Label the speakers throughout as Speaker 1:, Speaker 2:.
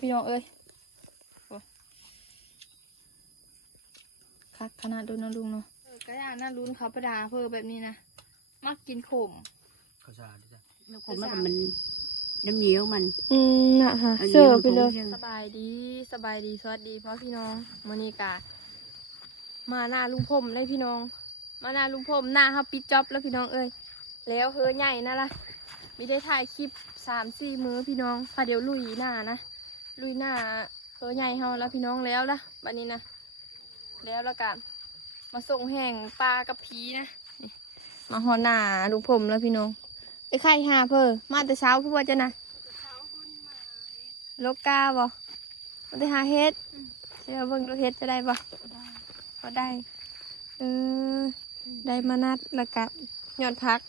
Speaker 1: พี่น้องเอ้ยโอ้คักขนาดดูนะลุงเนาะเออกระยาน่ารุ้นเขาประดาเพอแบบนี้นะ มักกินขม
Speaker 2: ข้าวสารดิจ้ะ
Speaker 3: แล้วผมมันก็มันน้ำเหนียวมัน
Speaker 1: อืมนะฮะ
Speaker 3: อันนี้
Speaker 1: เสิร์ฟไปเลย
Speaker 3: มันคงจะ
Speaker 1: สบายดีสบายดีสวัสดีพ่อพี่น้องมื้อนี้กะมาหน้าลุงพรมเลยพี่น้อง มาหน้าลุงพรมหน้าเขาปิดจ็อบแล้วพี่น้องเอ้ยแล้วเฮอใหญ่นะล่ะมีได้ถ่ายคลิปสามสี่มื้อพี่น้องพาเดี๋ยวลุยหน้านะ ลุยหน้าเฮอใหญ่เฮาแล้วพี่น้องแล้วละบัดนี้นะแล้วแล้วกันมาส่งแห่งปลากับผีนะนี่มาหอหน้าลุงพรมแล้วพี่น้องไอ้ไข่หาเพอมาแต่เช้าพูดว่าจะนะโลกาบ่มันได้หาเฮ็ดเดี๋ยวเบิ่งดูเฮ็ดจะได้บ่ก็ได้เออได้มานัดแล้วก็ยอดพัก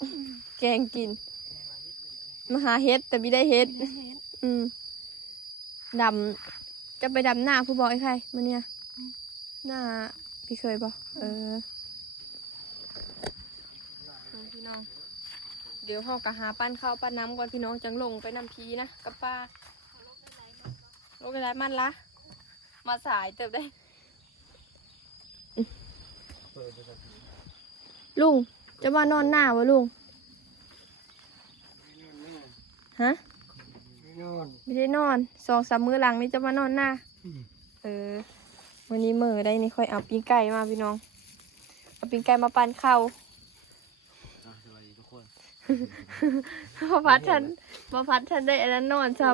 Speaker 1: แกงกิน มาหาเฮ็ดแต่ไม่ได้เฮ็ด อืม ดำจะไปดำหน้าผู้บอกไอ้ใครมันเนี่ย หน้าพี่เคยบ่เออเอาพี่น้อง เดี๋ยวพ่อกะหาปั้นข้าวปั้นน้ำก่อนพี่น้องจังลงไปนำพีนะกับป้าลูกอะไรมันละมาสายเติบได้
Speaker 2: เปิดจะ
Speaker 1: ลุงจะมานอนหน้าวะลุงฮะ
Speaker 2: นอน
Speaker 1: ไม่ได้นอนสองสามมื้อหลังนี่จะมานอนหน้าเออวันนี้มือได้นี่ค่อยเอาปิ้งไก่มาพี่น้องเอาปิ้งไก่มาปั่นข้าว
Speaker 2: สวัสดีทุกคน
Speaker 1: พอพัดทันพอพัดทันได้อันนั้นนอนซ้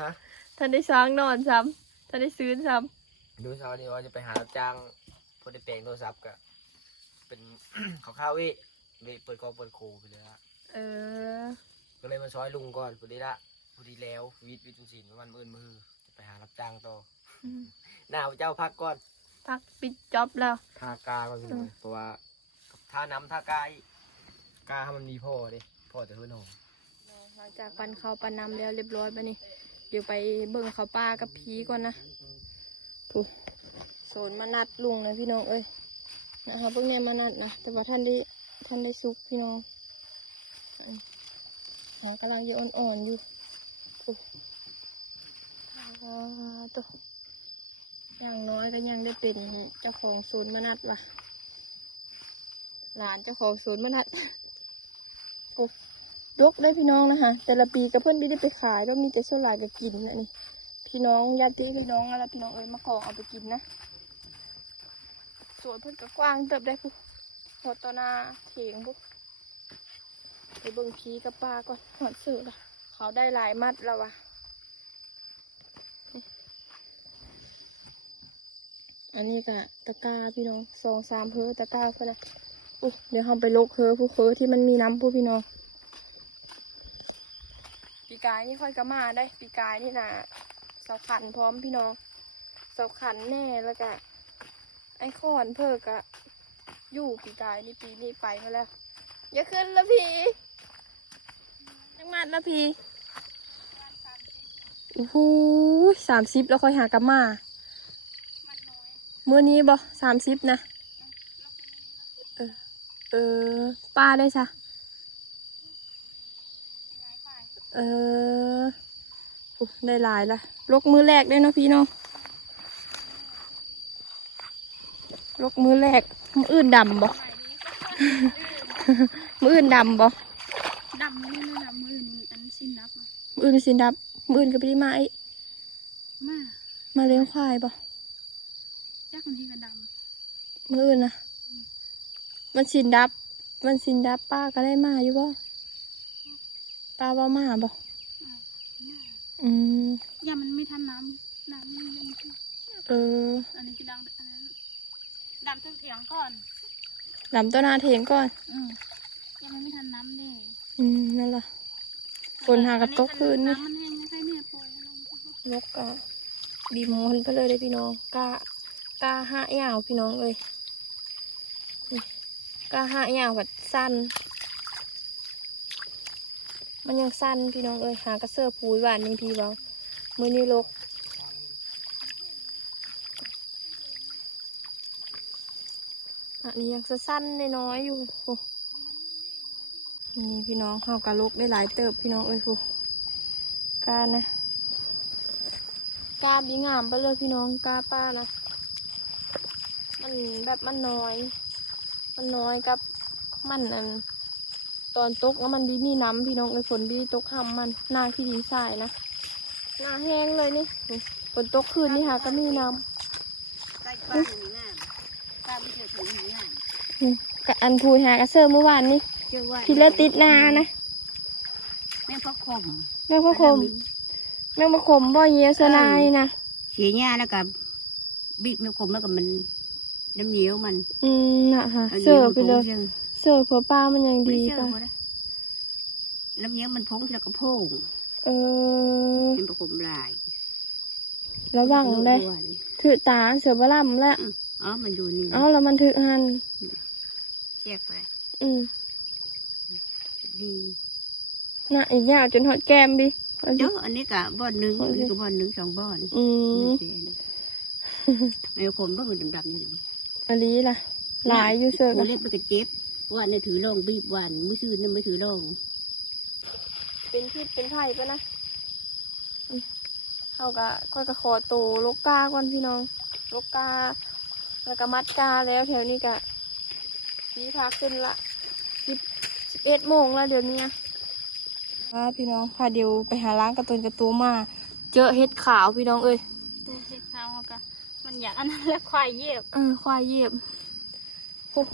Speaker 2: ฮะำ
Speaker 1: ทันได้ช้างนอนซ้ำทันได้ซื้อซ้
Speaker 2: ดูเช้านี้ว่าจะไปหารับจ้างพอได้แปลงโทรศัพท์กับเป็นข้าวข้าววิวิเปิดกองเปิดโคไปเลยละำ
Speaker 1: เออ
Speaker 2: ก็เลยมาช้อยลุงก่อนพอดีละพ อดีแล้ววิทย์วิทย์จุนศิลป์วันมื่นมือจะไปหารับจ้างต่ออหนาวเจ้าพักก่อน
Speaker 1: พักปิดจ็อบแล้ว
Speaker 2: ทากาก่อนพี่น้องเพราะว่าทาน้ำทากายกาให้มันมีพ่อเด้พ่อจะเฮือนหง
Speaker 1: หลังจากปั่นข้าวปั่นน้ำแล้วเรียบร้อยไปนี่เดี๋ยวไปเบิ่งข้าวปลากับพีก่อนนะถูกโซนมานัดลุงนะพี่น้องเอ้ยนะคะพวกเนี้ยมานัดนะแต่ว่าท่านได้ท่านได้ซุกพี่น้องอันหากำลังอยู่อ่อนๆอยู่ ตัวอย่างน้อยก็ยังได้เป็นเจ้าของศูนย์มนัดว่ะ หลานเจ้าของศูนย์มนัดโอ้ดกได้พี่น้องนะคะแต่ละปีก็เพื่อนไม่ได้ไปขายแล้วมีแต่ส่วนหลายก็กินนะนี่พี่น้องญาติพี่น้องอะไรพี่น้องเอ้ยมาขอเอาไปกินนะสวนเพื่อนก็กว้างเติบได้ปุ๊หดตอนาเถียงปุ๊ไปเบิ่งพีกับปลาก่อนหอดสื่อละ เขาได้หลายมัดแล้ววะอันนี้ก็ตะกร้าพี่น้องสองสามเพอตะกร้าเพื่อนนะอุ๊เดี๋ยวเราไปลกเพอผู้เพอที่มันมีน้ำผู้พี่น้องปีกายนี่ค่อยกระมาได้ปีกายนี่นะเสาขันพร้อมพี่น้องเสาขันแน่แล้วก็ไอ้ขอนเพิกอะอยู่ปีกายนี่ปีนี้ไปมาแล้วอย่าขึ้นละพี่ยังมัดละพี โอ้โหสามสิบแล้วค่อยหากระมามื่อนี้บ่สามสิบนะ เออ เออป้าได้จ้ะเออโอ้ได้หลายละลกมือแรกได้เนาะพี่เนาะลกมือแรกมืออื่นดำบ่มืออื่นดำบ่
Speaker 3: ดำนี่เลยนะมือนี่อันสิ้นนับอะ
Speaker 1: มืออื่นสินดับ มืออื่นก็ไปได้มาไอ้
Speaker 3: มา
Speaker 1: มาเลี้ยงควายบ่
Speaker 3: จักมันที่กระด
Speaker 1: มืออื่นนะมันสินดับ มันสินดับป้าก็ได้มาอยู่บ่ป้าว่ามาบ่อืมำ
Speaker 3: อย่ามันไม่ทันน้ำน้ำมันยัง
Speaker 1: เออ
Speaker 3: อันนี้จะดังอันนั้นดำถึงเถียงก่อน
Speaker 1: ดำต้นนาเทงก่อน
Speaker 3: อืมอย่ามันไม่ทันน้ำเด้
Speaker 1: อืมนั่นล่ะฝนหากระตกคืนนี่
Speaker 3: น
Speaker 1: กกะบีมอนไปเลยเลยพี่น้องกะกะห้ายาวพี่น้องเลยกะห้ายาวแบบสั้น มันยังสั้นพี่น้องเอ้ยหากระเสือปูยหวานยังพี่เบามือนี้ลกอันนี้ยังสั้นๆน้อยๆอยู่โอ้นี่พี่น้องเข้ากะลกได้หลายเติบพี่น้องเอ้ยโอ้กานะ กาดีงามไปเลยพี่น้องกาป้านะ มันแบบมันน้อย มันน้อยกับมันอันตอนตกแล้วมันดีมีน้ำพี่น้องเอ้ยฝนดีตกห้ำมันหน้าที่ดีสายนะหน้าแห้งเลยนี่ฝนตกคืนนี่ค่ะก็มีน้
Speaker 3: ใกล้บ้านหนึ่งงามตามไม่เจอถึงหนึ่งงามำ
Speaker 1: นี่กับอันพูยหากระเซอร์เมื่อวานนี่
Speaker 3: เจอว่า
Speaker 1: ที่เลือติดนานะ
Speaker 3: แม่พักคม
Speaker 1: แม่งพ่อคม แม่งพ่อคมบ่เยียสนายนะ
Speaker 3: เสียหญ้าแล้วกับบิ๊กแม่คมแล้วกับมันน้ำเหนียวมัน
Speaker 1: อืมน่ะค่ะเสิร์ฟไปเลย
Speaker 3: น้
Speaker 1: เสิร์ฟเผื่อป้ามันยังำ
Speaker 3: เหนี
Speaker 1: ดี
Speaker 3: ยว
Speaker 1: ป่ะ
Speaker 3: มันน้ำเหนียวมันพงแล้วก็โพง
Speaker 1: เออ
Speaker 3: เป็นประคมลาย
Speaker 1: ระวังได้ถือตาเสือบล่ำแล้ว
Speaker 3: อ๋อมันอยู่นี่
Speaker 1: เอ้าแล้วมันถือหัน
Speaker 3: เช็คไป
Speaker 1: อืม
Speaker 3: ดี
Speaker 1: น่ะอีกอย่างจนหอดแก้มบิเอาดิ
Speaker 3: เจ้าอันนี้กะบ่อนหนึ่งอันนี้ก็บ่อนหนึ่งสองบ่อน
Speaker 1: อืม
Speaker 3: แม่คมบ่มันดำๆอยู่นี่
Speaker 1: อันนี้ล่ะหลายอยู่เสือ
Speaker 3: กู
Speaker 1: กัน
Speaker 3: เล็บไปกับเจ็บว่าในถือลองบีบหวานมือซื่อนี่ไม่ถือลอง
Speaker 1: เป็นพิษเป็นไผ่ปะนะอืมเขาก็ค่อยก็ขอโตวลกกาก่อนพี่น้องลกกาแล้วก็มัดกาแล้วแถวนี้ก็นี่พาขึ้นละสิบสิบเอ็ดโมงแล้วเดี๋ยวนี้ ว่าพี่น้องพาเดี๋ยวไปหาล้างกระตุนกระตูมา เจอเห็ดขาวพี่น้องเอ้ย
Speaker 3: ตัวสีขาวก็มันอยากอันนั้นแล้วควายเย็บ
Speaker 1: เออควายเหยียบพวก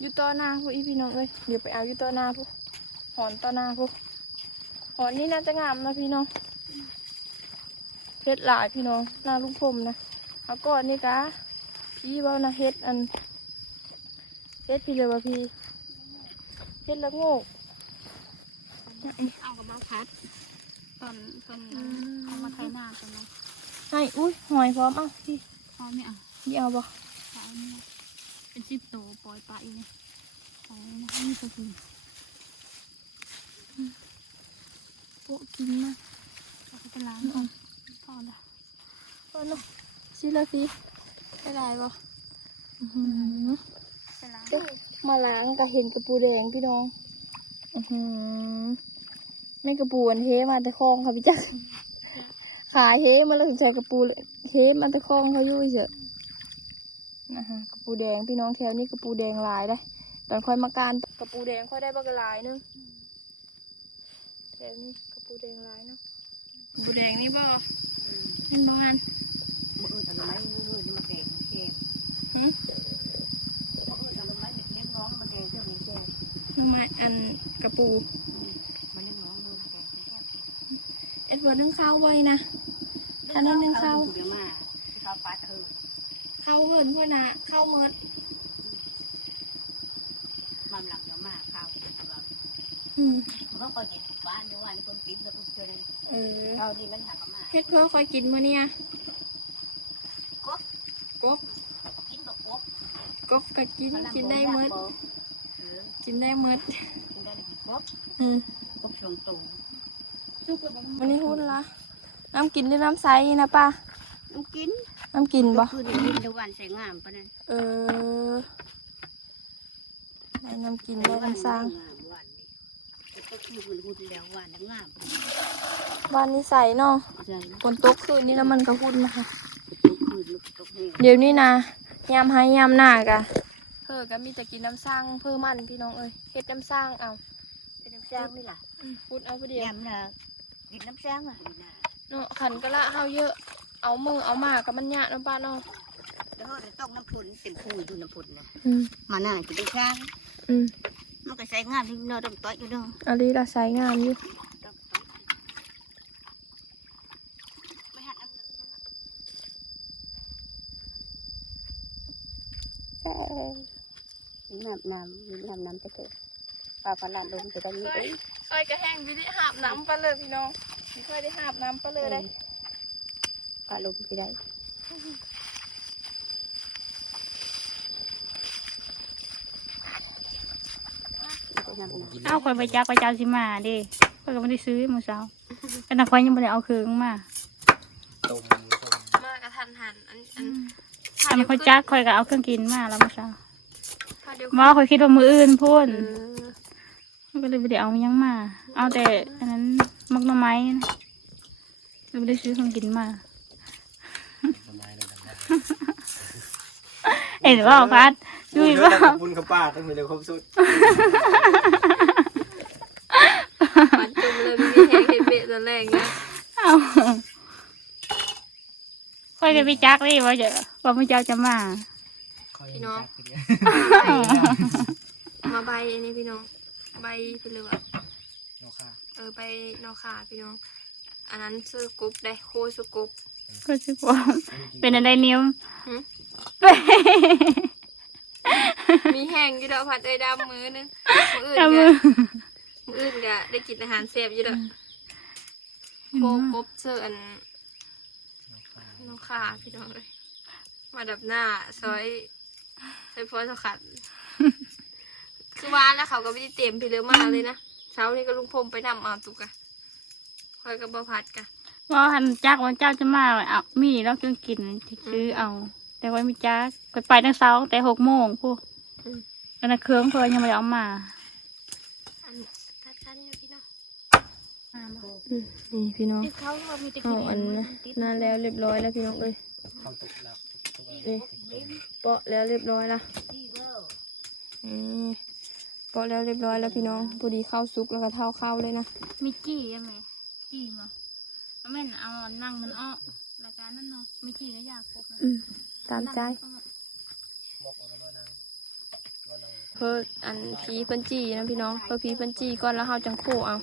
Speaker 1: อยู่ต่อหน้าพวกอีพี่น้องเอ้ยเดี๋ยวไปเอาอยู่ต่อหน้าพวกหอนต่อหน้าพวกหอนนี่น่าจะงามนะพี่น้องเฮ็ดหลายพี่น้องหน้าลูกผมนะเอาก่อนนี่กะพี่เบ้านะเฮ็ดอันเฮ็ดพี่เลยว่าพี่เฮ็ดละโงก
Speaker 3: เอากับมาพัดตอนตอนเอามาไทยหน้าตอนนั้น
Speaker 1: ให้อุ้ยหอยพร้อมเอ้าพี่
Speaker 3: พอไม่เอา
Speaker 1: พี่เอาบ่
Speaker 3: ขายนี่เป็นสิบโตปล่อยไปเนี่ยของนี่ก็คือ
Speaker 1: โปะกินนะ
Speaker 3: เราก็จะล้างพอละ
Speaker 1: พอเนาะสิละพี่ได้หลายบ่อื้อหือ
Speaker 3: จะล้าง
Speaker 1: มาล้างก็เห็นกระปูแดงพี่น้อง อือหือ แม่งกระปูอันเทมาแต่คลองค่ะพี่จักรขาเทมาแล้วสนใจกระปูเลยเทมาแต่คลองเขาอยู่เฉยนะฮะกระปูแดงพี่น้องแถวนี้กระปูแดงหลายได้ตอนค่อยมาการกระปูแดงค่อยได้บักหลายนึงแถวนี้กระปูแดงหลายเนาะกระปูแดงนี่บ่เห็นบ่งาน
Speaker 3: มืออื่นเอาไม้มืออื่นมาแกงแกง
Speaker 1: หืม
Speaker 3: มืออื่นเอาไม้เลี้ยงน้องมาแกงเรื่องนี้แกง
Speaker 1: ทำไมอันกระปู
Speaker 3: มาเลี้ยงน้องเลยแกงแกง
Speaker 1: เอ็ดเวิร์ดนึ่งข้าวไว้นะถ้านึ่งนึ่งข้าว
Speaker 3: เดี๋ยวมาข้าวปลาเออ
Speaker 1: ข้าวเหินเพื่อนนะข้าวเมิด
Speaker 3: มาหลังเดี๋ยวมาข้าว
Speaker 1: อืม
Speaker 3: มันก็กินบ้านเดี๋ยววันนี้คนกินแล้วคนเจอเลย
Speaker 1: เออ
Speaker 3: ข้าวที่มันหักมา
Speaker 1: เฮ็ดเพื่อคอยกินมื้อเนี่ย
Speaker 3: กบ
Speaker 1: กบ
Speaker 3: กินแบบกบ
Speaker 1: กบก็กินกินได้เมิด
Speaker 3: เออ
Speaker 1: กินได้เมิด
Speaker 3: กินได้กบ
Speaker 1: อืม
Speaker 3: กบชงตู
Speaker 1: วันนี้หุ้นละน้ำกินหรือน้ำใสนะป้า
Speaker 3: น้ำกิน
Speaker 1: น้ำกินบ่
Speaker 3: คือเดี๋ยวนี้เดี๋ยววันใส่งามปะนั่น
Speaker 1: เออได้น้ำกินได้น้ำสร้าง
Speaker 3: วันนี้ก็คือหุ่นหุ่นแล้ววันงาม
Speaker 1: บ้านนี้ใส่เนาะ
Speaker 3: ใช่
Speaker 1: ฝนตกคืนนี้แล้วมันก็หุ้นนะคะ
Speaker 3: ตกคืนลูกตกแห้ง
Speaker 1: เดี๋ยวนี้นะยามให้ยามหน้ากะเพื่อก็มีแต่กินน้ำสร้างเพื่อมันพี่น้องเอ้ยเฮ็ดน้ำสร้างเอา
Speaker 3: เป็นน้ำช้างนี่ล่ะ
Speaker 1: อืมพูดเอาผู้เดียว
Speaker 3: ยำนะ กินน้ำช้างอะนะ
Speaker 1: เนาะขันก็ละเฮาเยอะ เอามือเอามากับมันยากเนาะป้าเนาะ
Speaker 3: แล้วก็ต้องน้ำพุนเต็มพูดูน้ำพุนนะ
Speaker 1: อืม
Speaker 3: มาหน้ากินน้ำช้าง
Speaker 1: อืม
Speaker 3: มันก็ใส่งามที่นอต้องต่อยอยู่เนาะ
Speaker 1: อันนี้ละสายงามอยู่
Speaker 3: ต้องต่อยไม่หักน้ำน้ำน้ำน้ำน้ำจะเกิด ปลาพันล้านลงจะต้องมีเอ้ย
Speaker 1: ค่อยก็แห้งวิธีหาบน้ำไปเลยพี่น้องไม่ค่อยได้หาบน้ำไปเลยได้
Speaker 3: ปลาลงจะได้
Speaker 2: ผมกิน
Speaker 4: เอาคอยไปจักไปจ้าสิมาเดิคอยก็ไม่ได้ซื้อมื้อเช้าแต่นักคอยยังไม่ได้เอาคืนมา
Speaker 2: ต้มต้ม
Speaker 1: มากระทันหันอันอัน
Speaker 4: อันนี้คอยจักคอยก็เอาเครื่องกินมาแล้วมื้อเช้า
Speaker 1: ถ้าเดี๋ยว
Speaker 4: ว่าคอยคิดว่ามืออื่นพูน
Speaker 1: เออ
Speaker 4: ก็เลยไม่ได้เอายังมา เอาแต่อันนั้นมักหน่อไม้นะเราไม่ได้ซื้อของกินมาเห็นว่าพัดดูว่า
Speaker 2: บุญกับป้าต้องมีเร็วครบสุด
Speaker 1: มันจุ่มเลยมีแฮงเห็ดเบะตอนแรกนะ
Speaker 4: เอาค่อยจะพี่จักดิเว่าจะว่าพี่เจ้าจะมา
Speaker 1: พี่น้องมาใบอันนี้พี่น้อง ใบเป็นเรือ
Speaker 2: โนค่ะ
Speaker 1: เออใบนอขาพี่น้อง อันนั้นซื้อกรุ๊ปได้โคซื้อกรุ๊ป
Speaker 4: ก็จะว่าเป็นอะไรนิ้ว
Speaker 1: หึมีแห้งอยู่ดอกผัดเอ้ยดำมือนึงมืออื่น
Speaker 4: จำ
Speaker 1: ก็
Speaker 4: มือ
Speaker 1: มืออื่นก็ได้กินอาหารแซ่บอยู่ดอกโคกบเสื้ออันนอขาพี่น้องเลยมาดับหน้าซอยซอยพอสขัด คือวานแล้วเขาก็ไม่ได้เต็มพี่เลยมาเลยนะเช้านี้ก็ลุงพรมไปนำเอาตุกะคอยกับบพัดกะ
Speaker 4: ว่าหันจักว่าเจ้าจะมาเอามีแล้วก็กินซื้อเอา แต่ว่าไม่จักไปไปตั้งเช้าแต่หกโมงพวก
Speaker 1: อืม
Speaker 4: อันนั้นเครื่องเพื่อนยังไม่ได้เอามา
Speaker 1: อันคัดคัดนี่นะพี่น้องนี่พี่น้อง
Speaker 3: เขาเรามีแต่
Speaker 1: เอาอันนะนานแล้วเรียบร้อยแล้วพี่น้องเอ้ย
Speaker 2: เข้าตกหลับตก
Speaker 1: นี่เปาะแล้วเรียบร้อยแล้วอืมเปาะแล้วเรียบร้อยแล้วพี่น้องพอดีข้าวซุกแล้วก็เท่าข้าวเลยนะ
Speaker 4: มีจี้ใช่ไหมจี้มาเอาแม่นเอานั่งมันอ้อรายการนั่นเนาะมีจี้ก็อยากพบนะ
Speaker 1: อืมตามใจ
Speaker 2: มกเอาไปรอนั่งรอนั่ง
Speaker 1: เพื่ออันพีเพิ่นจี้นะพี่น้องเพื่อพีเพิ่นจี้ก่อนแล้วเฮาจังโคเอา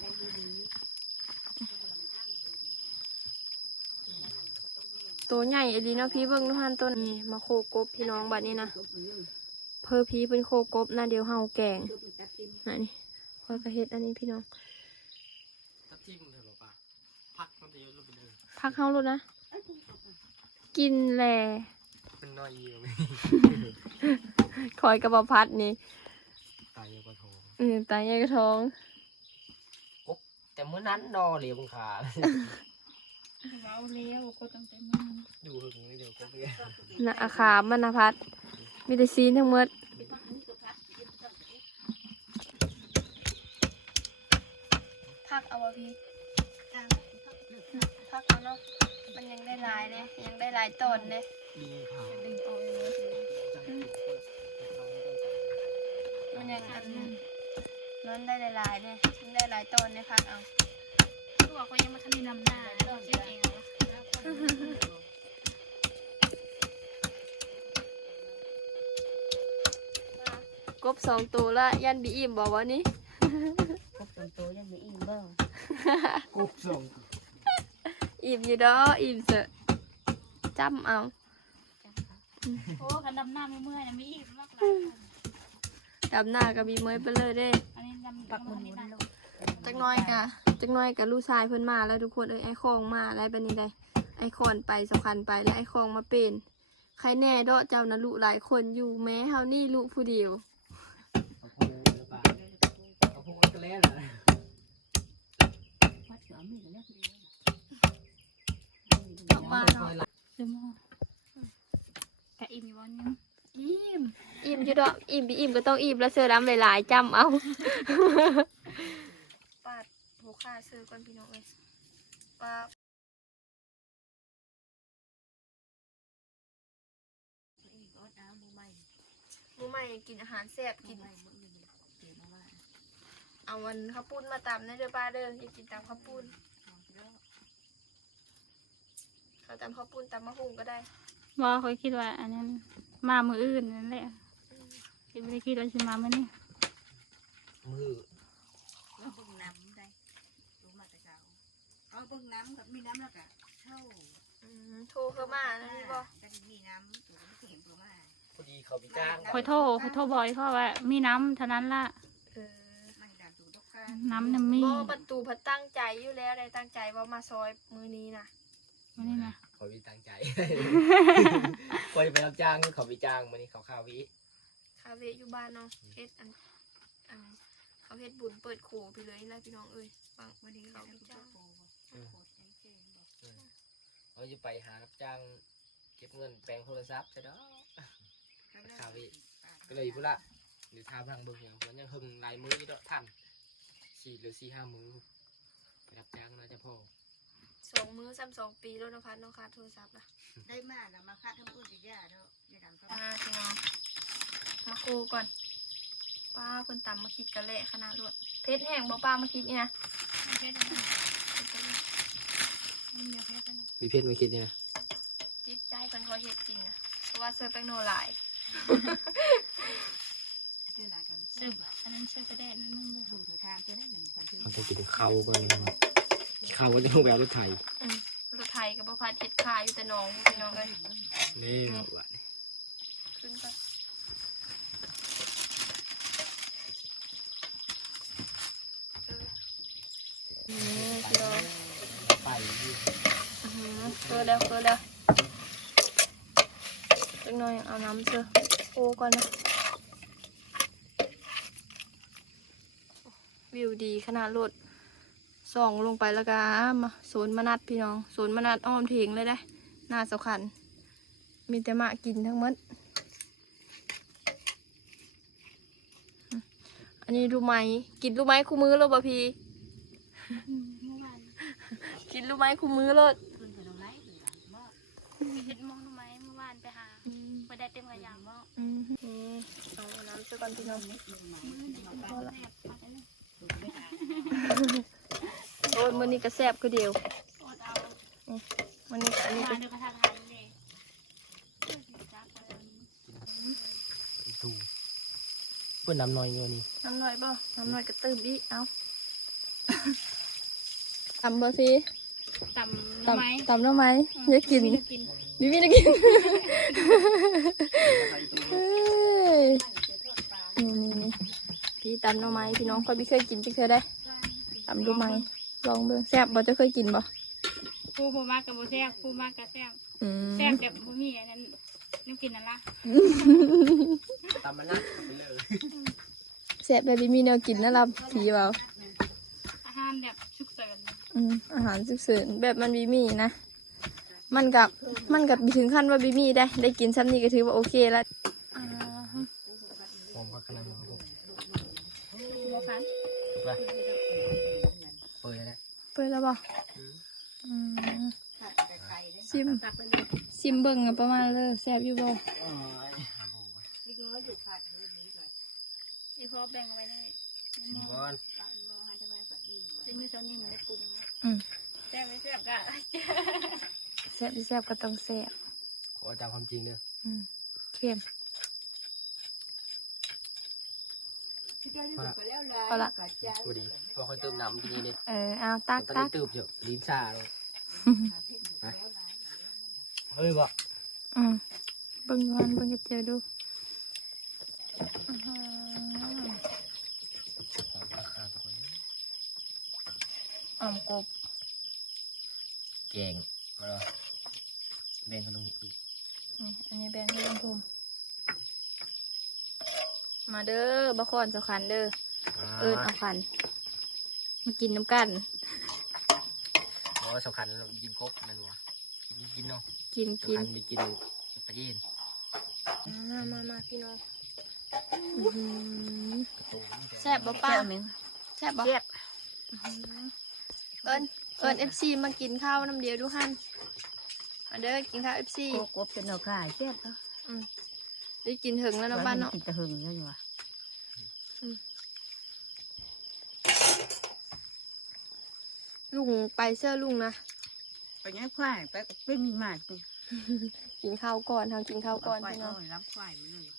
Speaker 1: ตัวใหญ่อดีเนาะพี่เบิ่งทุกท่านตัวนี้มาโคกบพี่น้องบัดนี้นะ เพื่อพีเป็นโคกบนะเดี๋ยวเฮาแกงนะนี่คอยกระเฮ็ดอันนี้พี่น้อง
Speaker 2: ทับทิมเถอะป่ะพักมันจะเยอะลงไปเลย
Speaker 1: พักเฮาลูกนะ กินแหล่
Speaker 2: เป็นน้อยเยี่ยม
Speaker 1: คอยกระบอพัดนี่
Speaker 2: ตายเยอะกว่าโท
Speaker 1: อืมตายยังกระท้อง
Speaker 2: แต่เมื่อนั้นดอเหลียวบังขา
Speaker 4: เอาเลี้ยวก็ตั้งแต่มัน
Speaker 2: ดูหึงนี่เดี๋ยวก็เรียก
Speaker 1: นะอาคามันนะพัด มีแต่ซีนทั้งหมดพักเอาวะพี่พักเอาเนาะมันยังได้หลายเลยยังได้หลายต้นเลย
Speaker 2: ดีผ่า
Speaker 1: มันยังอันนั้นได้หลายๆเนี่ยยังได้หลายต้นเนี่ยพักเอา
Speaker 3: ตัวก็ยังมาทำในนำหน้าเราเจ็บเอง
Speaker 1: กบสองตัวละยันบีอิ่มบอกว่านี่
Speaker 5: ครบจนโตยังไม่อิ่มเบ้าง
Speaker 2: กุ๊บส่ง
Speaker 1: อิ่มอยู่ดออิ่มเสอะจำเอา
Speaker 4: โอ้คันดำหน้าไม่เมื่อยนะมีอีกมากหลาย
Speaker 1: ดำหน้ากับบีเมยไปเลยเด้
Speaker 4: อันนี้ดำ
Speaker 5: ปักมันอยู่นั่นลูก
Speaker 1: จักหน้อยกะจักหน้อยกะลูกชายเพิ่นมาแล้วทุกคนเอ้ยไอ้คองมาอะไรแบบนี้ได้ไอ้คอนไปสำคัญไปแล้วไอ้คองมาเป็นใครแน่เดาะเจ้านะลูกหลายคนอยู่แม้เฮานี่ลูกผู้เดียว
Speaker 2: เอาพูดเลยหรือเปล่าเอาพูดกันแล้วเหรอ
Speaker 5: วัดเสือมีกันแล้ว
Speaker 1: เอามาเนาะ
Speaker 4: ซื้อหม้อกะอิ่มอยู่วันนึง
Speaker 1: อิ่ม อิ่มอยู่ดอกอิ่มบีอิ่มก็ต้องอิ่มแล้วเสื้อดำหลายๆจำเอาปาดหัวขาเสื้อก่อนพี่น้องเอ้ยปาดหมูใหม่กินอาหารแซ่บกิน เอาวันข้าวปุ้นมาตำนะเด้อป้าเด้ออย่ากินตำข้าวปุ้นเขาตำข้าวปุ้นตำมะฮุ่งก็ได้
Speaker 4: ว่าเขาคิดว่า อันนั้นมามืออื่นนั่นแหละ คิดไม่ได้คิดว่าจะมาเมื่อนี้
Speaker 2: มือ
Speaker 5: เอาเบิ่งน้ำได้ดูมาแต่เช้าเอาเบิ่งน้ำกับมีน้ำแล้วก็เช่า
Speaker 1: อืมโทรเข้ามานะนี่บ่
Speaker 5: แต่มีน้ำตัวไม่เห็นตัวมา
Speaker 2: พอดีเขาไปจ้าง
Speaker 4: คอยโทรคอยโทรบอกเขาว่ามีน้ำเท่านั้นละ
Speaker 1: เออ
Speaker 5: ไม่ด่าดูดอกกัน
Speaker 4: น้ำน่ะมี
Speaker 1: บ่ประตูพัดตั้งใจอยู่แล้วได้ตั้งใจว่ามาซอยมือนี้นะ
Speaker 4: วันนี้นะ
Speaker 2: เขาไปตั้งใจคอยไปรับจ้างเขาไปจ้างมันนี่เขาข้าววิ
Speaker 1: คาเฟ่อยู่บ้านเนาะเฮ็ดอันอันเขาเฮ็ดบุญเปิดโขไปเลยแล้วพี่น้องเอ้ยฟัง
Speaker 5: วันนี้
Speaker 1: เขาจ้า
Speaker 5: งโคโคตรา
Speaker 2: จะไปหารับจ้างเก็บเงินแปลงโทรศัพท์ใช่ดอกข้าววิก็เลยพูดละเดี๋ยวทาพลังเบิ่งอย่างมันยังหึงลายมืออยู่ดอกท่านสี่หรือสี่ห้ามือไปรับจ้างน่าจะพอ
Speaker 1: สองมือซ้ำสองปีแล้วนะพัดเนาะค่ะโทรศัพท์นะ
Speaker 5: ได้มาแล้วมาคัดทำอุ่นสิย่าเนาะอย่าดำก็
Speaker 1: อ่าพี่ น้องอ้ก่อนป้าเพิ่นตำมาคิดกะเละขนาดรวดเพชรแห้งบ่ป้ามาคิดนี่นะ
Speaker 4: เพชรอะไรมันอยากเพชรอะไร
Speaker 2: มีเพชรมาคิดเนี่ยนะ
Speaker 1: จิตใจเพิ่นก็เฮ็ดจริงนะเพราะว่าเซอร์แป้งโนหลาย
Speaker 3: ชื่ออะไรกัน
Speaker 4: เสิร์ฟอันนั้นเสิร์ฟกระแดดนั่นมึงบ่
Speaker 3: ดูดูทางจะได้เหมือนกันที่
Speaker 2: มันจะกินข้าวกันข้าวก็จะลงแบบรถไถ
Speaker 1: อืมรถไทยกับบ่พาเฮ็ดขายอยู่แต่หน้องพี่น้องเอ้ย
Speaker 2: นี่แบบว่า
Speaker 1: ขึ้นไปเออ นี่พี่น้อง
Speaker 2: ไปอื
Speaker 1: อหือเกิดแล้วเกิดแล้วจักน่อยเอาน้ำเสือโอ้ก่อนนะวิวดีขนาดรถส่องลงไปแล้วก็มาสวนมะนัดพี่น้องสวนมะนัดอ้อมเถียงเลยได้หน่าสำคัญ มีแต่มะกินทั้งหมดอันนี้รู้ไหมกินรู้ไหมคู่มือเลยบ่พี่ กินรู้ไหมคู่มือเลย
Speaker 3: คุณขนมไรหรือบ่
Speaker 4: มีเห็ดมองทำไมเมื่อวานไปหาไปได้เต็มกระยางบ่
Speaker 1: อืมนี่เอาน้ำเสื้อก่อนพี่น้อง
Speaker 4: แซ่บเอาไปเลย
Speaker 1: โอ้ยมันนี้ก็แซ่บคือเดียว
Speaker 4: อดเอา
Speaker 1: มันนี้ก็อันนี้
Speaker 4: มา
Speaker 1: ก็
Speaker 4: เดี๋ยวก็ทานทานเลยจักไปเลย
Speaker 2: ตูเพื่อนน้ำน้อยเงี้ยนี่
Speaker 1: น้ำหน่อยบ่น้ำหน่อยก็เติมอีกเอา ตำบ่สิ
Speaker 4: ตำหน่อไม้
Speaker 1: ตำตำแล้วไหมอยากกิน
Speaker 4: ไม่ได้กิน
Speaker 1: บิบิได้กินเฮ้ยนี่นี่นี่พี่ตำหน่อไม้พี่น้องค่อยไม่เคยกินจะเคยได้ตำดูไหมลองเบิ่งแซ่บบ่จะเคยกินบ่
Speaker 4: ผู้ผู้มากกับผู้แซ่บผู้มากกับแซ่บ
Speaker 1: อืม
Speaker 4: แซ่บแบบบ่มีอันนั้นน้ำกินนั่นละ
Speaker 2: ตามมันนะไปเลย
Speaker 1: แซ่บแบบบ่มีแนวกินนะล่ะพี่เปล่า
Speaker 4: อาหารแบบฉุกเฉิน
Speaker 1: อืมอาหารสุกเสริญแบบมันบีมีนะ มันกับมันกับถึงขั้นว่าบีมีได้ ได้กินซ้ำนี่ก็ถือว่าโอเคแล้วอ่าฮะ
Speaker 2: ผมก็กำลังมาผม
Speaker 4: บัวพัน
Speaker 2: ไปเปิดแล้ว
Speaker 1: เปิดแล้วบ่อืม
Speaker 3: ขาดแต่ไข่ได้
Speaker 1: ซิม
Speaker 4: ตักไปเลย
Speaker 1: ซิมเบิ่งอะประมาณเลยแซ่บอยู่บ่
Speaker 2: โอ้ยหาผมก่อน
Speaker 3: ที่ง้ออยู่ขาดเรื่องนี้เลย
Speaker 4: อีพอแบ่งเอาไว้ใน
Speaker 2: กินก่อน
Speaker 3: ตอนมอให้จะมาแบบนี้
Speaker 4: ซิมือเช้านี้มันได้ปรุงนะ
Speaker 1: อืม
Speaker 4: แซ่บไม่แซ่บก็
Speaker 1: แซ่บที่แซ่บก็ต้องแซ่บ
Speaker 2: ขอตามความจริงเด้อ
Speaker 1: อืมเค็ม
Speaker 3: ที่ได้ดูก็แล้วลาย
Speaker 1: พอละ
Speaker 3: กัดจ้า
Speaker 2: สวัสดีพอค่อยเติมน้ำทีนี้เด้
Speaker 1: เออเอาตัก
Speaker 2: ตอน
Speaker 1: ตั
Speaker 2: นี้
Speaker 1: ก
Speaker 2: ตืบเถอะลิ้นชาเลยเฮ้ยบอก
Speaker 1: อืมเบิ่งวันเบิ่งกระเจียวดูอื้อหื ออ่อมกบ
Speaker 2: แกงมาเลยแดงขนมอีก
Speaker 1: นี่อันนี้แบงค์ให้ลงทุมมาเด้อบะคอนเจ้าขันเด้อเอิญเอาขันมากินน้ำกัน
Speaker 2: เพราะว่าสำคัญเรากินกบนั่นวะกินกินเนาะ
Speaker 1: กินกิน
Speaker 2: สำคัญไปกินปลาเย็น
Speaker 1: มามามาพี่น้องอื้อหือ ก
Speaker 2: ระตูน
Speaker 1: แซ่บบ่ป้าแซ่บบ่
Speaker 3: เจ็บ
Speaker 1: อื้อหือ เอิญเอิญเอฟซีมากินข้าวน้ำเดียวดูฮันมาเด้อกินข้าวเอฟซี
Speaker 3: โกกบจะเนาขายเจ็บเนาะ
Speaker 1: ได้กินถึงแล้วเนาะบ้านเนาะ
Speaker 3: กินตะหึงแล้วอยู่ว่ะ
Speaker 1: ลุงไปเสื้อลุงนะ
Speaker 3: ไปยังควายไปก็ปิ้งมาก
Speaker 1: กินข้าวก่อนทางกินข้าวก่อน
Speaker 3: ไป
Speaker 1: พี่
Speaker 3: น้
Speaker 1: น้
Speaker 3: อ
Speaker 1: อง
Speaker 3: ยรับควายมาเลย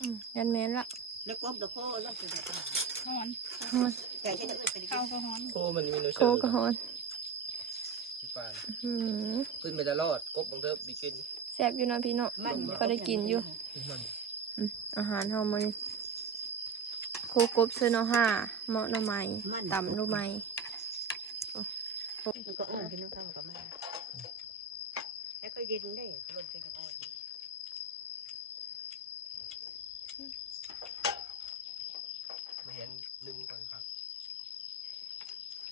Speaker 1: อืมยันแมนละ
Speaker 3: แล้วกบตะโคแล้วจะได้
Speaker 4: ฮ้อน
Speaker 3: ไก่จะได้ไป
Speaker 4: ข้าวก็ฮ้อน
Speaker 2: โคมันมีโนเช
Speaker 1: โคกระหอน
Speaker 2: ที่ป่าน
Speaker 1: อื้อหือ
Speaker 2: ขึ้นไปตลอดกบบางเทิบบีกิน
Speaker 1: แซ่บอยู่เนาะพี่เนาะก็ได้กินอยู่
Speaker 2: มัน
Speaker 1: อืมอาหารเฮามันโคกบเซอร์เนาะห้าเหมาะหน่อไม้ต่ำหน่อไม้
Speaker 3: มันก็อ่อนกินน้ำข้าวกับมาแล้วก็เย็นได้คนกินอ่อน
Speaker 2: ไม่เห็นนึ่งก่อนครับ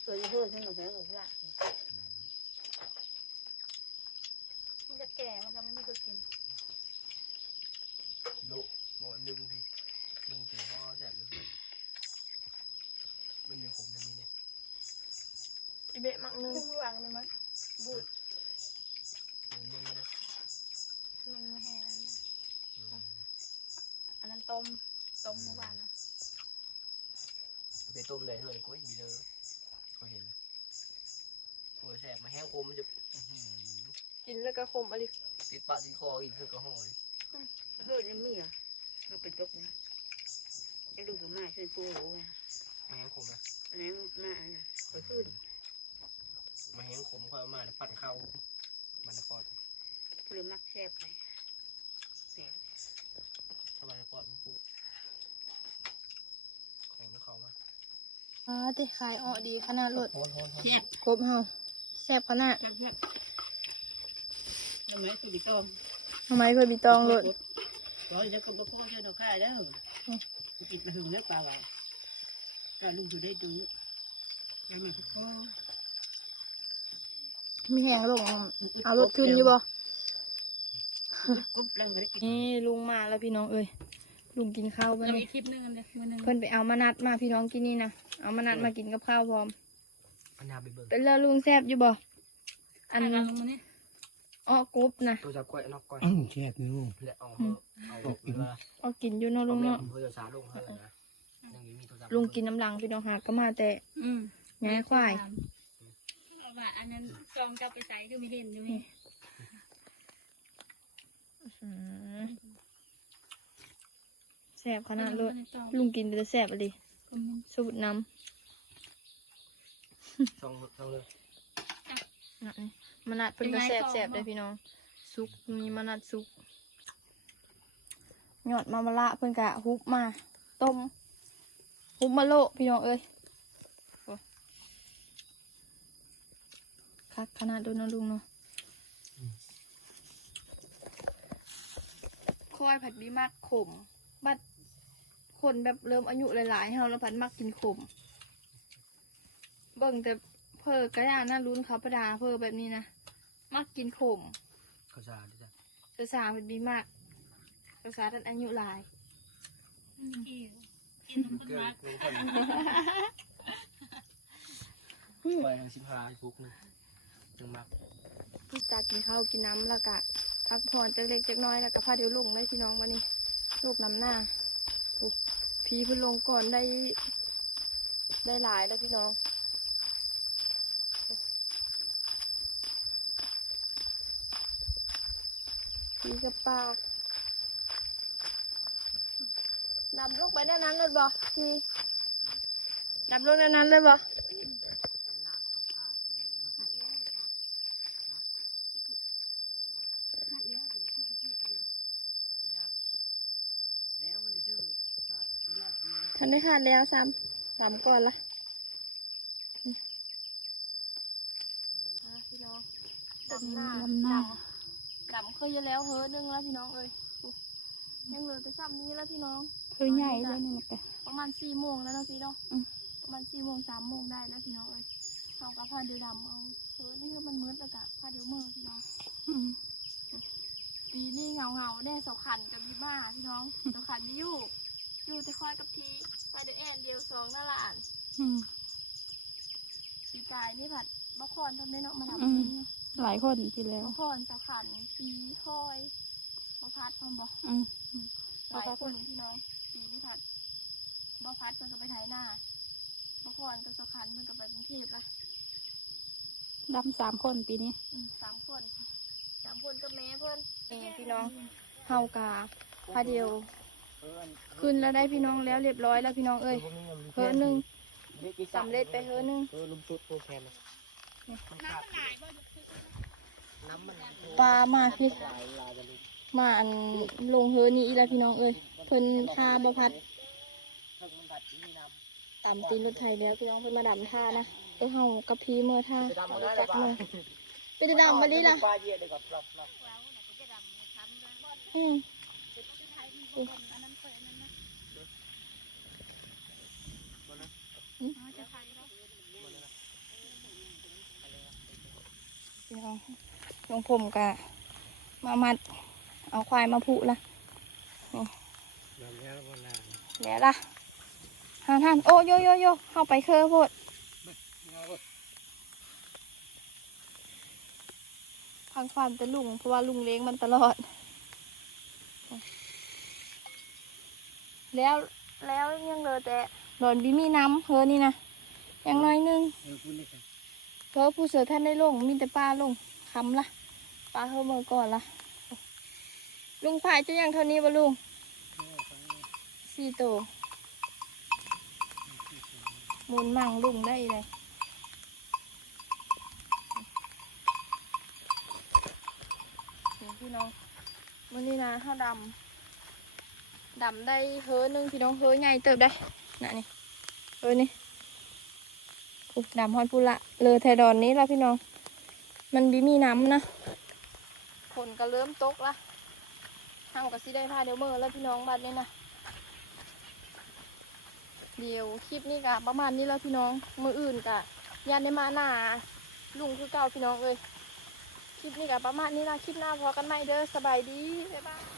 Speaker 3: ส่วนเพื่อนทั้งหมดแล้วหนูละ
Speaker 4: มันจะแก่มันจะไม่มีตัวกิน
Speaker 2: โลโมนึ่งทีนึ่งถึงหม้อแซ่บเลยไม่มีผมจะมีเนี่ย
Speaker 1: อีเบะมักนึง
Speaker 4: ซึ่งวางเลยมั้ยบูด
Speaker 2: นึ่งนึ่งเลย
Speaker 4: มันไม่แห้งอันนั้นต้ม
Speaker 3: ต้มเมื่อวานนะ
Speaker 2: ไปต้มเลยเถอะกุ้ยมีเลยก็เห็นนะโอ้ยแสบมาแห้งคมมันจะอื้อหือ
Speaker 1: กินแล้วก็ขมอะไร
Speaker 2: ติดปากติดคออีกคือกระห้อย
Speaker 5: เฮ้ยนี่มือมันเป็นจกนะจะดูตัวมาช่วยกู
Speaker 2: มาแห้งคมนะ
Speaker 5: อันนั้นมาอันน่ะคอยขึ้น
Speaker 2: มาแห้งคมค่อยเอามาแล้วปั่นเข้ามันจะปอด
Speaker 5: เพื่อมักแซ่บไป
Speaker 2: เข้ามาในปอดมันพูของมันเข้ามา
Speaker 1: อ๋อเตะขายออดีขนาดรถ
Speaker 2: โอนโอน
Speaker 5: แซ่บ
Speaker 1: ครบเฮาแซ่บขนาด
Speaker 5: แซ่บแซ่บแล้วไหมสุดิตอง
Speaker 1: ทำไมเพื่อบีตองรถ
Speaker 5: ร้อยแล้วก็บ่พอเจอดอกค่ายแล้วกินมาหึงแล้วเปล่าอะก็ลุงอยู่ได้ดูแล้วมันก็
Speaker 1: มีแหงลงเอารถขึ้นอยู่บ่
Speaker 5: กุ๊บแล้วก็ได้กิน
Speaker 1: นี่ลุงมาแล้วพี่น้องเอ้ยลุงกินข้าวไป
Speaker 3: แล้ว
Speaker 1: นี่
Speaker 3: มีคลิปหนึงอันเดียวมือหนึง
Speaker 1: เพิ่นไปเอามานัดมาพี่น้องกินนี่นะเอามานัดมากินกับข้าวพร้อม
Speaker 2: อันนาไปเบิ่ง
Speaker 1: เป็นแล้วลุงแซ่บอยู่บ่อั
Speaker 3: อั
Speaker 1: น
Speaker 3: นนั้นลงมานี่
Speaker 1: อ้อกรุ๊บนะ
Speaker 2: ตัวจับกล้วยนอกก่อน
Speaker 6: อ้าวแซ่บนี่ลูก
Speaker 2: และเอาเอาเอาเวลา
Speaker 1: อ้อกินอยู่เนาะ
Speaker 2: เอา
Speaker 1: ลุง
Speaker 2: เวลา
Speaker 1: เนาะ
Speaker 2: เพื่อจะสาลงให้นะยังมีตัวจับ
Speaker 1: ลุงกินน้ำลังพี่น้องหาก็มาแต่
Speaker 3: อืม
Speaker 1: ย้ายควาย
Speaker 3: เอาว่าอันนั้นจองเจ้าไปใส่ก็ไม่เห็นอยู่นี่
Speaker 1: อืมแซ่บขนาดรถ
Speaker 3: จอง
Speaker 1: ลุงกินไปแต่แซ่บอะดิ
Speaker 3: คอมเมนต์
Speaker 1: สูตรน้
Speaker 2: ซองซองเลยำ
Speaker 1: นะนี่ มะนัดเพิ่นก็แซ่บแซ่บเลยพี่น้องซุกมีมะนัดซุกหยอดมามะละเพิ่นกะฮุบมา ต้มฮุบมะโละพี่น้องเอ้ยโอ้คักขนาดโดนเนาะลุงเนาะคอยผัดบีมากขม บัดคนแบบเริ่มอายุหลายๆเฮาแล้วผัดมักกินขม เบิ่งแต่เพอกระยาน่ารุ้นเขาประดาเพอแบบนี้นะ มักกินขม
Speaker 2: ข้าวสารด้วยจ้ะ
Speaker 1: ภาษาผัดบีมากภาษาท่านอายุหลาย
Speaker 3: อิวอินน้ำมัน
Speaker 2: เกลือ
Speaker 3: รัก
Speaker 2: ลงคนไปทางสิบห้าฟุกนึงยังมัก
Speaker 1: พี่ตากินข้าวกินน้ำแล้วก็พักผ่อนจักเล็กจักน้อยแล้วก็พาเดี๋ยวลงได้พี่น้องวันนี้ลูกน้ำหน้าโอ้พี่เพิ่นลงก่อนได้ ได้หลายแล้วพี่น้อง พี่กับปากดำลงไปในนั้นเลยบ่พี่ดำลงในนั้นเลยบ่ทันได้ขาดแล้วซ้ำซ้ำก่อนละอืมอะพี่น้องดำหน้า
Speaker 4: ดำหน้า
Speaker 1: ดำเคยจะแล้วเฮ้อนึงแล้วพี่น้องเอ้ยอุ๊ยยังเหลือแต่ซ้ำนี้แล้วพี่น้อง
Speaker 4: คือใหญ่เลยนี่นะแก
Speaker 1: ประมาณสี่โมงแล้วเนาะพี่เนาะ
Speaker 4: อืม
Speaker 1: ประมาณสี่โมงสามโมงได้แล้วพี่น้องเอ้ยเอากับผ้าเดือดำเอาเฮ้อนี่คือมันมืดแล้วกะผ้าเดือมือพี่น้อง
Speaker 4: อืม
Speaker 1: ปีนี้เงาเงาๆแน่สองขันกับพี่บ้าพี่น้องสองขันที่อยู่อยู่แต่คอยกับทีผ้าเดือแอนเดียวสองหน้าหลาน
Speaker 4: อืม
Speaker 1: ปีกายนี่ผัดบะคอนทำได้เนาะมาทำ
Speaker 4: อืม
Speaker 1: นี้
Speaker 4: หลายคนที่แล้ว
Speaker 1: บะคอนสะขันปีคอยบะพัดพร้อมบะ
Speaker 4: อืม
Speaker 1: หลายคนพี่น้องปีนี้ผัดบะพัดมันก็ไปไถหน้าบะคอนกับสะขันมันก็ไปกรุงเทพละ
Speaker 4: ดำสามคนปีนี้
Speaker 1: อืมสามคนสามคนกับแม่เพื่อนเองพี่น้องเฮากาพาเดียว ขึ้นแล้วได้พี่น้องแล้วเรียบร้อยแล้วพี่น้องเอ้ยเฮ้อหนึ่งสำเร็จไปเฮ้อหนึ่ง
Speaker 2: เออลุมชุดโปรแกรมน้ำมัน
Speaker 1: ปลามา พี่
Speaker 2: ลายลายกันเลย
Speaker 1: มาอันลงเฮอนี่อีล้วพี่น้องเอ้ยเพิ่นท่าบพัด
Speaker 2: ถ้ามันดัดนี่น้ำ
Speaker 1: ตามตีนรถไทยแล้วพี่น้องเพิ่นมาดำท่านะเออเฮากับพีเมื่อท่า
Speaker 2: จะดำ
Speaker 1: เอา
Speaker 2: มา
Speaker 1: ไป
Speaker 2: ได้
Speaker 1: จั
Speaker 2: ห
Speaker 1: ก
Speaker 2: รือเลย
Speaker 1: ไปดำมาดิล่ะอืมพี่น้อง ลงผมกะมามัด เอาควายมาผูละ
Speaker 2: เดี๋ยวนี้วันนาน
Speaker 1: แล้วล่ะหันหันโอ้โยโยโยเข้าไปเคอโพดพังความแต่ลุงเพราะว่าลุงเลี้ยงมันตลอด แล้วแล้วยังเหลยแต่ดอนบิมีน้ำเฮอนี่นะอย่างน้อยหนึง
Speaker 5: เออพูดเลยค่ะ
Speaker 1: เพราะผู้เสือท่านได้ลงมีแต่ปลาลงคำละ ปลาเฮอเมื่อก่อนละลุงพายจะยังเท่านี้บ่ลุงสี่ตัวมุนมั่งลุงได้เลยพี่น้องวันนี้นะข้าวดำดำได้เฮอหนึงพี่น้องเฮอใหญ่เติบได้น่ะนี่เฮอนี่ดำฮอนพุละเลอไทดอนนี้ละพี่น้อง มันบีมีน้ำนะ นก็เริ่มตกละห้างก็สิได้พาเดี๋ยวเมื่อแล้วพี่น้องบัดนี้นะเดี๋ยวคลิปนี้กะประมาณนี้แล้วพี่น้องมืออื่นกะยันได้มาหนาลุงคือเก่าพี่น้องเลยคลิปนี้กะประมาณนี้ละคลิปหน้าพอกันไหมเด้อสบายดีบ๊ายบาย